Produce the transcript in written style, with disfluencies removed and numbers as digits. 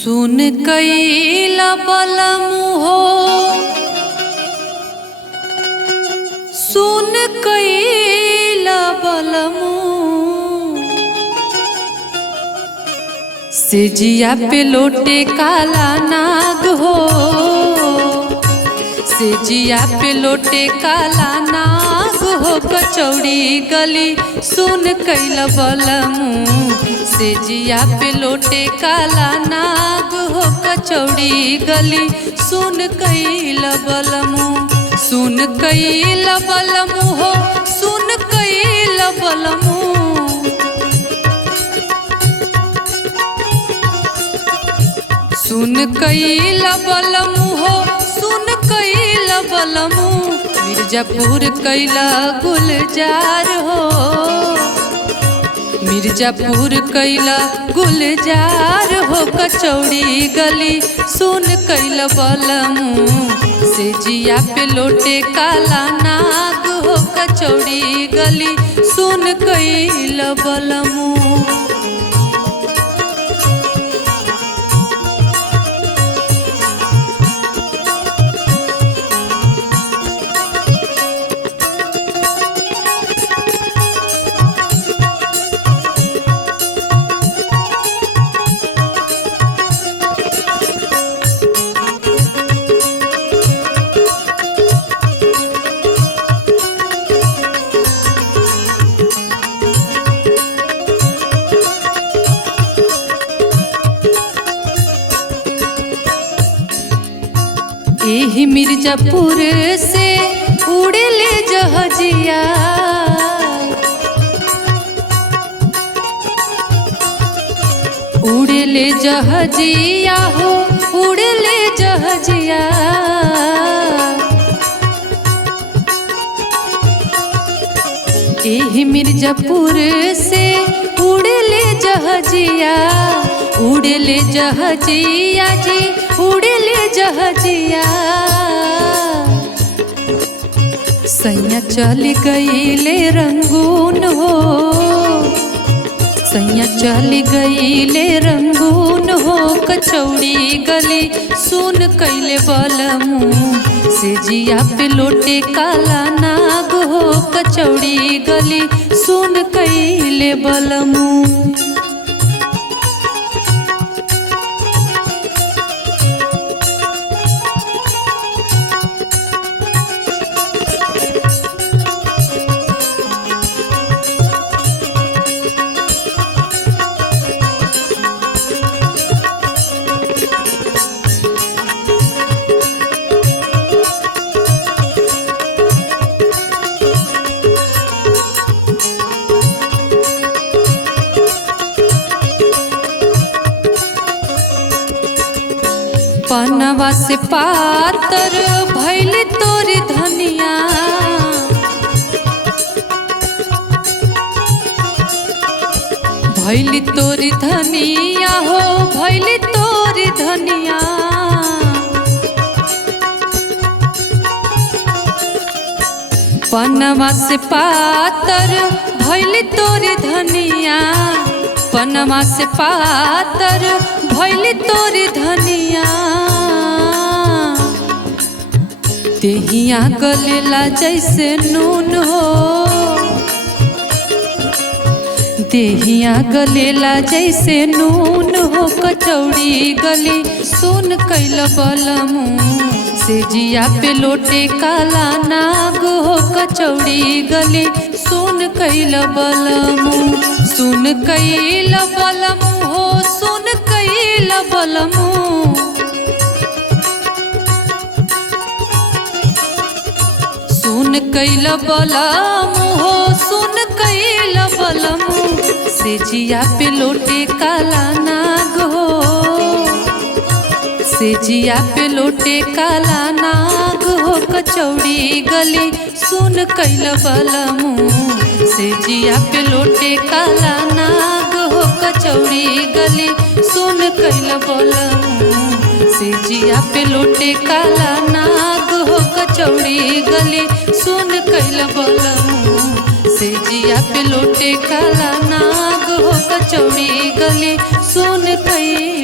सुन कैला बलमु हो, सुन कैला बलमु, सेजिया पे लोटे काला नाग हो, सेजिया पे लोटे काला नाग हो। कचौड़ी गली सुन कैला बलमु, सेजिया पे लोटे काला नाग हो। कचौड़ी गली सुन कैला बलमु, सुन कैला बलमु हो, सुन कैला बलमु, सुन कैला बलमु हो, सुन कैला बलमु। मिर्जापुर कैला गुलजार हो, मिर्जापुर कैला गुलजार हो। कचौड़ी गली सुन कैला बलमु, सेजिया पे लोटे काला नाग हो। कचौड़ी गली सुन कैला बलमु। एही मिर्जापुर से उड़े ले जहाजिया, उड़े ले जहाजिया हो, उड़े ले जहाजिया। एही मिर्जापुर से उड़े ले जहाजिया, उड़े ले जहाजिया जी, उड़े ले जहाजिया। सैया चल गईले रंगून हो, सैया चल गईले रंगून हो। कचौड़ी गली सुन कैले बलमु, सेजिया पे लोटे काला नाग हो। कचौड़ी गली सुन कैले बलमु। पनवा से पातर भैल तोरी धनिया, भैल तोरी धनिया हो, भैल तोरी धनिया। पनवा से पातर भैल तोरी धनिया, पनवा से पातर भैल तोरी धनिया। देहिया गलेला जैसे नून हो, देहिया गलेला जैसे नून हो। कचौड़ी गली सुन कैला बलमु, सेजिया पे लोटे काला नाग हो। कचौड़ी गली सुन कैला बलमु, सुन कैला बलमु हो, सुन कैला बलमु, सुन कैला बलमु हो, सुन कैला बलमु। सेजिया पे लोटे काला नाग हो, सेजिया पे लोटे काला नाग हो। कचौड़ी गली सुन कैला बलमु, सेजिया पे लोटे काला नाग हो। कचौड़ी गली सुन कैला बलमु, सेजिया पे लोटे काला नाग हो। कचौड़ी गली सुन कैला बलमु, सेजिया पे लोटे काला नाग हो। कचौड़ी गली सुन कैला